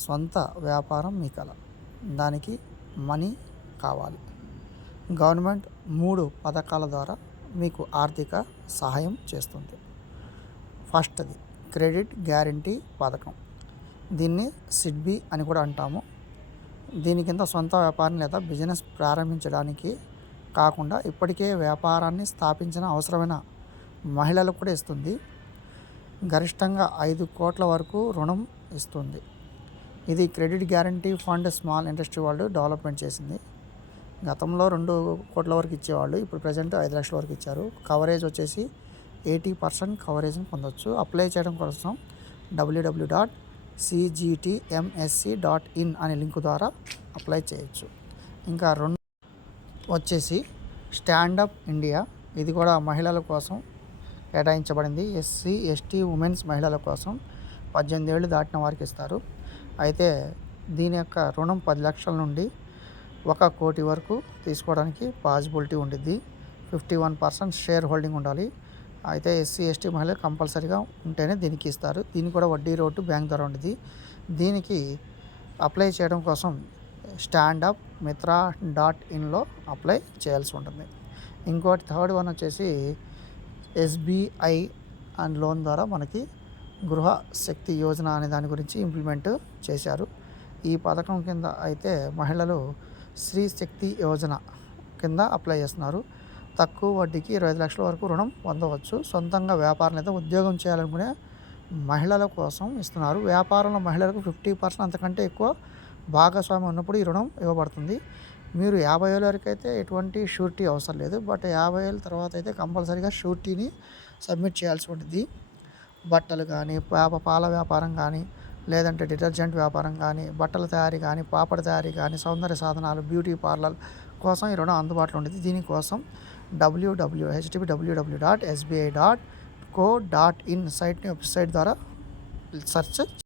సొంత వ్యాపారం మీ కల, దానికి మనీ కావాలి. గవర్నమెంట్ 3 పథకాల ద్వారా మీకు ఆర్థిక సహాయం చేస్తుంది. ఫస్ట్ది క్రెడిట్ గ్యారంటీ పథకం. దీన్ని సిడ్బీ అని కూడా అంటాము. దీని కింద సొంత వ్యాపారం లేదా బిజినెస్ ప్రారంభించడానికి కాకుండా ఇప్పటికే వ్యాపారాన్ని స్థాపించిన అవసరమైన మహిళలకు కూడా ఇస్తుంది. గరిష్టంగా 5 కోట్ల వరకు రుణం ఇస్తుంది. ఇది credit guarantee fund small industry వాళ్ళు డెవలప్మెంట్ చేసింది. గతంలో 2 కోట్ల వరకు ఇచ్చేవాళ్ళు, ఇప్పుడు ప్రజెంట్ 5 లక్షల వరకు ఇచ్చారు. కవరేజ్ వచ్చేసి 80% కవరేజ్ని పొందవచ్చు. అప్లై చేయడం కోసం www.cgtmsc.in అనే లింక్ ద్వారా అప్లై చేయొచ్చు. ఇంకా 2 వచ్చేసి స్టాండప్ ఇండియా. ఇది కూడా మహిళల కోసం కేటాయించబడింది. ఎస్సీ ఎస్టీ ఉమెన్స్ మహిళల కోసం 18 ఏళ్ళు దాటిన వారికి ఇస్తారు. అయితే దీని యొక్క రుణం 10 లక్షల నుండి 1 కోటి వరకు తీసుకోవడానికి పాసిబిలిటీ ఉండిద్ది. 51% షేర్ హోల్డింగ్ ఉండాలి. అయితే ఎస్సీ ఎస్టీ మహిళలు కంపల్సరీగా ఉంటేనే దీనికి ఇస్తారు. దీనికి కూడా వడ్డీ రేటు బ్యాంక్ ద్వారా ఉండేది. దీనికి అప్లై చేయడం కోసం standupmitra.inలో అప్లై చేయాల్సి ఉంటుంది. ఇంకోటి థర్డ్ వన్ వచ్చేసి ఎస్బీఐ అండ్ లోన్ ద్వారా మనకి గృహ శక్తి యోజన అనే దాని గురించి ఇంప్లిమెంట్ చేశారు. ఈ పథకం కింద అయితే మహిళలు స్త్రీ శక్తి యోజన కింద అప్లై చేస్తున్నారు. తక్కువ వడ్డీకి 25 లక్షల వరకు రుణం పొందవచ్చు. సొంతంగా వ్యాపారం లేదా ఉద్యోగం చేయాలనుకునే మహిళల కోసం ఇస్తున్నారు. వ్యాపారంలో మహిళలకు 50% అంతకంటే ఎక్కువ భాగస్వామ్యం ఉన్నప్పుడు ఈ రుణం ఇవ్వబడుతుంది. మీరు 50,000 వరకు అయితే ఎటువంటి షూరిటీ అవసరం లేదు. బట్ 50,000 తర్వాత అయితే కంపల్సరీగా షూరిటీని సబ్మిట్ చేయాల్సి ఉంటుంది. బట్టలు కానీ, పాల వ్యాపారం కానీ, లేదంటే డిటర్జెంట్ వ్యాపారం కానీ, బట్టల తయారీ కానీ, పాపడ్ తయారీ కానీ, సౌందర్య సాధనాలు, బ్యూటీ పార్లర్ కోసం ఈ రుణం అందుబాటులో ఉంటుంది. దీనికోసం www.sbi.co.in వెబ్సైట్ ద్వారా సెర్చ్